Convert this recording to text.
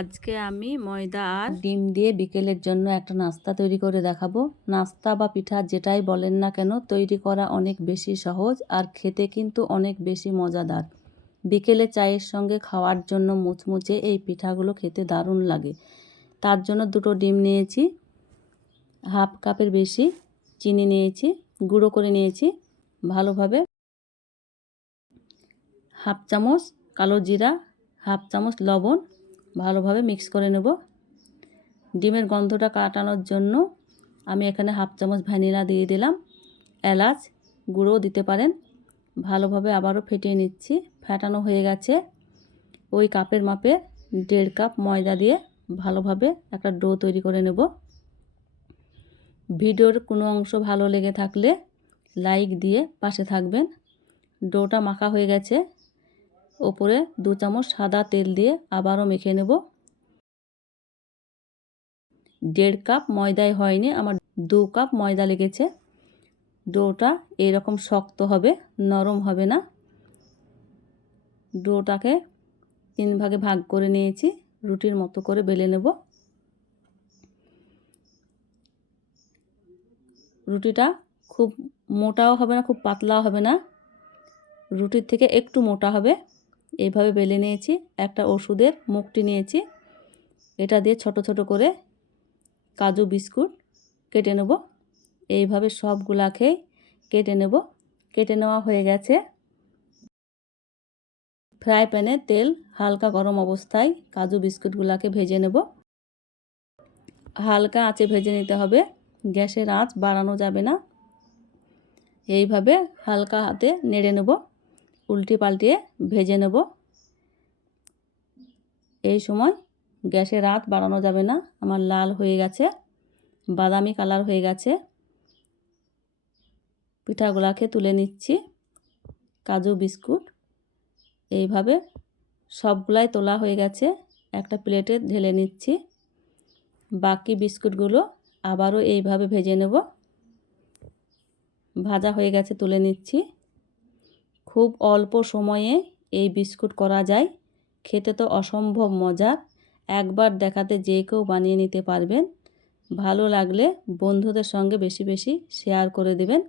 আজকে আমি ময়দা আর ডিম দিয়ে বিকেলের জন্য একটা নাস্তা তৈরি করে দেখাবো। নাস্তা বা পিঠা যেটাই বলেন না কেন, তৈরি করা অনেক বেশি সহজ আর খেতে কিন্তু অনেক বেশি মজাদার। বিকেলে চায়ের সঙ্গে খাওয়ার জন্য মুচমুচে এই পিঠাগুলো খেতে দারুণ লাগে। তার জন্য দুটো ডিম নিয়েছি, হাফ কাপের বেশি চিনি নিয়েছি, গুঁড়ো করে নিয়েছি ভালোভাবে, হাফ চামচ কালো জিরা, হাফ চামচ লবণ ভালোভাবে মিক্স করে নেব। ডিমের গন্ধটা কাটানোর জন্য আমি এখানে হাফ চামচ ভ্যানিলা দিয়ে দিলাম, এলাচ গুঁড়ো দিতে পারেন। ভালোভাবে আবারও ফেটিয়ে নিচ্ছি। ফেটানো হয়ে গেছে। ওই কাপের মাপে 1.5 কাপ ময়দা দিয়ে ভালোভাবে একটা ডো তৈরি করে নেব। ভিডিওর কোনো অংশ ভালো লেগে থাকলে লাইক দিয়ে পাশে থাকবেন। ডোটা মাখা হয়ে গেছে। ওপরে 2 চামচ সাদা তেল দিয়ে আবারও মেখে নেব। 1.5 কাপ ময়দায় হয়নি, আমার 2 কাপ ময়দা লেগেছে। ডোটা এরকম শক্ত হবে, নরম হবে না। ডোটাকে 3 ভাগে ভাগ করে নিয়েছি, রুটির মতো করে বেলে নেব। রুটিটা খুব মোটাও হবে না, খুব পাতলাও হবে না, রুটির থেকে একটু মোটা হবে। এইভাবে বেলে নিয়েছি। একটা ওষুধের মুখটি নিয়েছি, এটা দিয়ে ছোট ছোট করে কাজু বিস্কুট কেটে নেব। এইভাবে সবগুলাকে কেটে নেব। কেটে নেওয়া হয়ে গেছে। ফ্রাই প্যানে তেল হালকা গরম অবস্থায় কাজু বিস্কুটগুলোকে ভেজে নেব। হালকা আঁচে ভেজে নিতে হবে, গ্যাসের আঁচ বাড়ানো যাবে না। এইভাবে হালকা হাতে নেড়ে নেব, উল্টে পাল্টিয়ে ভেজে নেব। এই সময় গ্যাসের আঁচ বাড়ানো যাবে না। আমার লাল হয়ে গেছে, বাদামি কালার হয়ে গেছে। পিঠাগুলাকে তুলে নিচ্ছি। কাজু বিস্কুট এইভাবে সবগুলাই তোলা হয়ে গেছে। একটা প্লেটে ঢেলে নিচ্ছি। বাকি বিস্কুটগুলো আবারও এইভাবে ভেজে নেব। ভাজা হয়ে গেছে, তুলে নিচ্ছি। খুব অল্প সময়ে এই বিস্কুট করা যায়, খেতে তো অসম্ভব মজার। একবার দেখাতে যে কেউ বানিয়ে নিতে পারবেন। ভালো লাগলে বন্ধুদের সঙ্গে বেশি বেশি শেয়ার করে দেবেন।